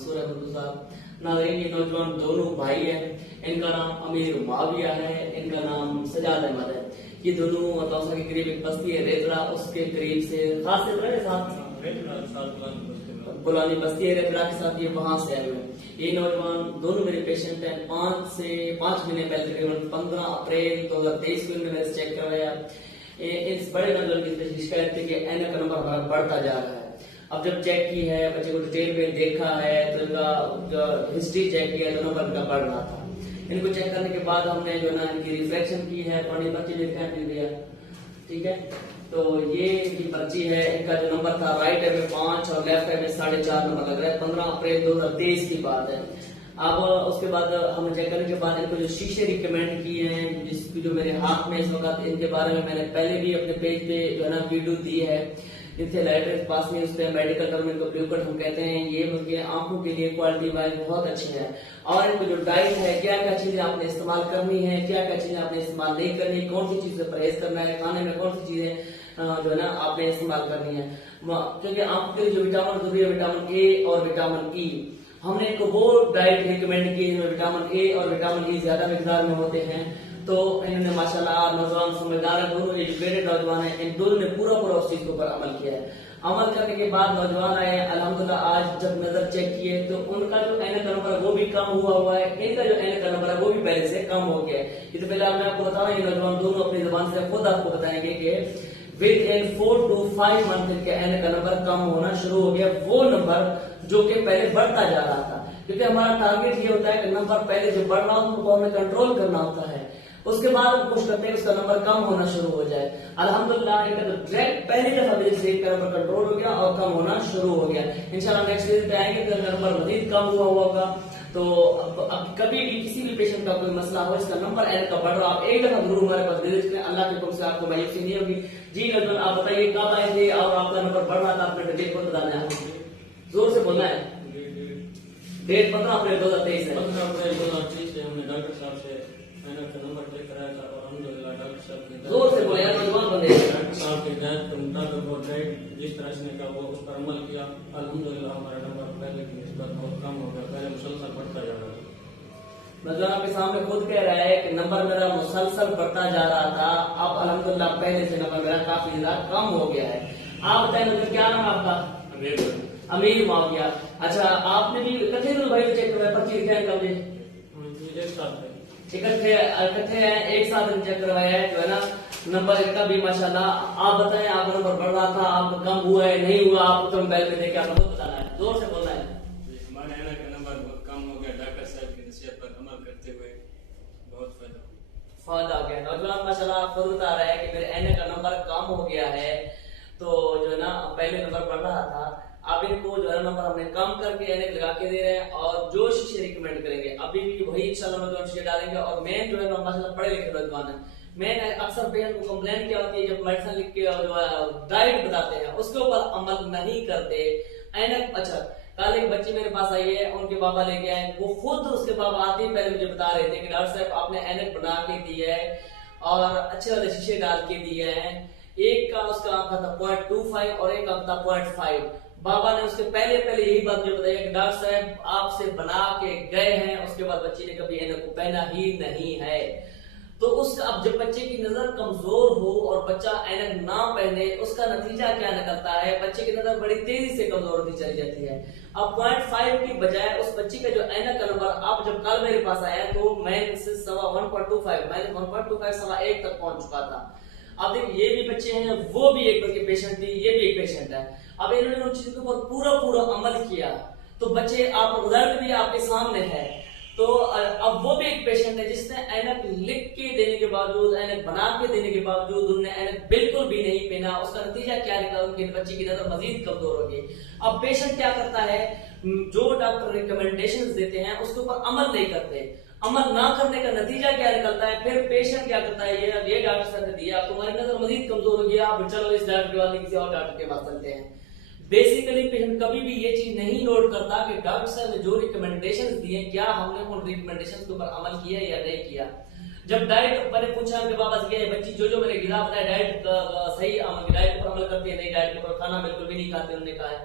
मंसूर अहमद साहब। नाज़रीन, ये नौजवान दोनों भाई हैं, इनका नाम अमीर माविया है, इनका नाम सजाद अहमद है। ये दोनों तौसा के करीब एक बस्ती है रेतरा, उसके करीब से खास बुलानी बस्ती है रेतरा के साथ, ये वहां से आए हुए हैं। ये नौजवान दोनों मेरे पेशेंट हैं। 5 महीने पहले तकरीबन 15 अप्रैल 2023 को इन्होंने मेरे चेक करवाया। इस बड़े नौजवान की शिकायत थी कि एनक का नंबर हमारा बढ़ता जा रहा है। अब जब चेक की है, बच्चे को डिटेल में देखा है, तो इनका हिस्ट्री चेक किया तो नंबर इनका बढ़ रहा था। इनको चेक करने के बाद हमने जो ना इनकी रिफ्लेक्शन की है, पानी पर्ची दिया, ठीक है। तो ये इनकी पर्ची है, इनका जो नंबर था राइट है में 5 और लेफ्ट है में 4.5 नंबर लग रहा है। 15 अप्रैल 2023 की बात है। अब उसके बाद हमने चेक करने के बाद इनको जो शीशे रिकमेंड किए हैं, जिसकी जो मेरे हाथ में इस वक्त, इनके बारे में मैंने पहले भी अपने पेज पे जो है ना वीडियो दी है। जिससे लाइट पास में उस पर मेडिकल टर्म इनको ब्लूकट हम कहते हैं। ये उनके आंखों के लिए क्वालिटी वाइज बहुत अच्छे हैं। और इनको जो डाइट है, क्या क्या चीजें आपने इस्तेमाल करनी है, क्या क्या चीजें आपने इस्तेमाल नहीं करनी, कौन सी चीज से परहेज करना है, खाने में कौन सी चीजें जो है ना आपने इस्तेमाल करनी है। क्योंकि आंखों के लिए जो विटामिन जरूरी है, विटामिन ए और विटामिन ई, हमने इनको वो डाइट रिकमेंड की जिसमें विटामिन ए और विटामिन ई ज्यादा मिकदार में होते हैं। तो इन्होंने माशाल्लाह नौजवान समझदार है, दोनों एजुकेटेड नौजवान है, इन दोनों ने पूरा उस चीज के ऊपर अमल किया है। अमल करने के बाद नौजवान आए, अल्हम्दुलिल्लाह आज जब नजर चेक किए तो उनका जो एनक का नंबर है वो भी कम हुआ है, इनका जो एनक का नंबर है वो भी पहले से कम हो गया है। इससे पहले मैं आपको बताऊं, ये नौजवान दोनों अपनी जुबान से खुद आपको बताएंगे कि विद इन 4 to 5 मंथ इनके एनक का नंबर कम होना शुरू हो गया, वो नंबर जो कि पहले बढ़ता जा रहा था। क्योंकि हमारा टारगेट ये होता है कि नंबर पहले जो बढ़ रहा हो उनको हमें कंट्रोल करना होता है, उसके बाद हम कोशिश करते हैं उसका नंबर कम होना शुरू हो जाए। अल्हम्दुलिल्लाह इनका तो डायरेक्ट पहली दफा विजिट से इनका नंबर कंट्रोल हो गया और कम होना शुरू हो गया। इंशाल्लाह नेक्स्ट विजिट पे आएंगे तो इनका नंबर मजीद कम हुआ होगा। तो अब कभी भी किसी भी पेशेंट का कोई मसला हो, इसका नंबर एनक का बढ़ रहा, आप एक दफा जरूर हमारे पास विजिट करें, अल्लाह के हुक्म से आपको मायूसी नहीं होगी। जी नजर आप बताइए कब आए थे और आपका नंबर बढ़ रहा था, आपने डेट को बताना है, जोर से बोलना है। डेट 15 अप्रैल 2023 है। 15 अप्रैल 2023 से हमने डॉक्टर साहब से एनक का नंबर चेक कराया था और अल्हम्दुलिल्लाह डॉक्टर साहब की जोर से बोले यार, नौजवान बंदे। डॉक्टर साहब की हिदायत के मुताबिक वो डाइट जिस तरह से का वो उस पर अमल किया, अल्हम्दुलिल्लाह हमारा नंबर पहले की निस्बत बहुत कम हो गया, पहले मुसलसल बढ़ता जा रहा था। नौजवान आपके सामने खुद कह रहा है कि नंबर मेरा मुसलसल बढ़ता जा रहा था, अब अल्हम्दुलिल्लाह पहले से नंबर मेरा काफी ज्यादा कम हो गया है। आप बताएं क्या नाम है आपका? अमीर माविया। अच्छा, आपने भी इकट्ठे भाई चेक करवाया, पर्ची दिखाएं कब इकट्ठे हैं, एक साथ चेक करवाया है जो है ना। नंबर इनका भी माशाल्लाह। आप बताएं आपका नंबर बढ़ रहा था, आप कम हुआ है नहीं हुआ, आपको तो मोबाइल में देख के आपको खुद बताना है, जोर से बोलना है। हमारे एनक का नंबर बहुत कम हो गया, डॉक्टर साहब की नसीहत पर अमल करते हुए बहुत फायदा हो गया। नौजवान माशाल्लाह खुद बता रहा है कि मेरे एनक का नंबर कम हो गया है। तो जो है ना पहले नंबर बढ़ रहा था, अब इनको जो है नंबर हमने कम करके एनक लगा के दे रहे हैं और जो शीशे रिकमेंड करेंगे अभी भी वही इंशाल्लाह नौजवान शीशे डालेंगे। और मैं जो है माशाल्लाह पढ़े लिखे नौजवान है, मैंने अक्सर पेशेंट को कंप्लेन किया होती है जब मेडिसिन लिख के और जो डाइट बताते हैं उसके ऊपर अमल नहीं करते। एनक अच्छा, कल एक बच्ची मेरे पास आई है, उनके पापा लेके आए, वो खुद उसके पापा आते ही पहले मुझे बता रहे थे कि डॉक्टर साहब आपने एनक बना के दी है और अच्छे वाले शीशे डाल के दिए हैं। एक का उसका आंखा था 0.25 और एक आंख था 0.5। बाबा ने उसके पहले यही बात मुझे बताई कि डॉक्टर साहब आपसे बना के गए हैं, उसके बाद बच्ची ने कभी एनक को पहना ही नहीं है। तो उसका अब जब बच्चे की नजर कमजोर हो और बच्चा एनक ना पहने, उसका नतीजा क्या निकलता है, बच्चे की नजर बड़ी तेजी से कमजोर होती चली जाती है। अब 0.5 की बजाय उस बच्ची का जो एनक का नंबर अब जब कल मेरे पास आया तो मैं इससे 1.25 मैंने 1.25 सवा 1 तक पहुंच चुका था। अब देखिए ये भी बच्चे हैं, वो भी एक बल्कि पेशेंट थी, ये भी एक पेशेंट है। अब इन्होंने उन चीजों के ऊपर पूरा अमल किया तो बच्चे आप रिजल्ट भी आपके सामने है। तो अब वो भी एक पेशेंट है जिसने एनक लिख के देने के बावजूद, एनक बना के देने के बावजूद उन्होंने एनक बिल्कुल भी नहीं पहना। उसका नतीजा क्या निकला, उनके बच्चे की नजर मजीद कमजोर हो गई। अब पेशेंट क्या करता है, जो डॉक्टर रिकमेंडेशंस देते हैं उसके ऊपर अमल नहीं करते। अमल ना करने का नतीजा क्या निकलता है, फिर पेशेंट क्या करता है, ये डॉक्टर साहब ने दिया, तुम्हारी नजर मजीद कमजोर हो गई, आप चलो इस डॉक्टर के बाद किसी और डॉक्टर के पास चलते हैं। बेसिकली पेशेंट कभी भी ये चीज नहीं नोट करता कि डॉक्टर साहब ने जो रिकमेंडेशंस दिए क्या हमने उन रिकमेंडेशंस के ऊपर अमल किया या नहीं किया। जब डाइट मैंने पूछा उनके पापा से, बच्ची जो मैंने गिरा बताया डाइट सही डाइट पर अमल करती है, नहीं डाइट के ऊपर खाना बिल्कुल भी नहीं खाते, उन्होंने कहा है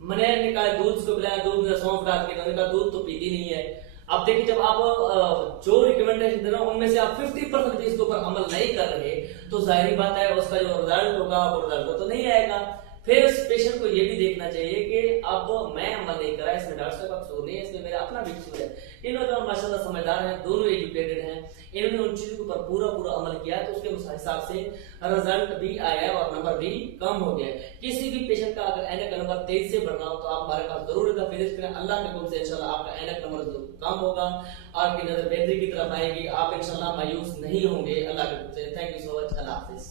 मैंने निकाला, दूध उसको पिलाया, दूध में सौंफ डाल के, उन्होंने कहा दूध तो पीती नहीं है। अब देखिए जब आप जो रिकमेंडेशन दे रहे हो उनमें से आप 50% भी इसके ऊपर अमल नहीं कर रहे तो जाहिर बात है उसका जो रिजल्ट होगा वो रिजल्ट तो नहीं आएगा। फिर उस पेशेंट को ये भी देखना चाहिए कि अब मैं अमल नहीं करा, इसमें डॉक्टर साहब का कसूर नहीं है, इसमें मेरा अपना भी कसूर है। इन नौजवान माशाल्लाह समझदार हैं, दोनों एजुकेटेड हैं, इन्होंने उन चीजों के ऊपर पूरा अमल किया तो उसके हिसाब से रिजल्ट भी आया और नंबर भी कम हो गया। किसी भी पेशेंट का अगर एनक का नंबर 23 से बढ़ना हो तो आप हमारे पास जरूर रेफरेंस करें। अल्लाह के हुक्म से इंशाल्लाह आपका एनक नंबर कम होगा, आपकी नजर बेहतरी की तरफ आएगी, आप इंशाल्लाह मायूस नहीं होंगे। अल्लाह के हुक्म से। Thank you so much. Allah Hafiz.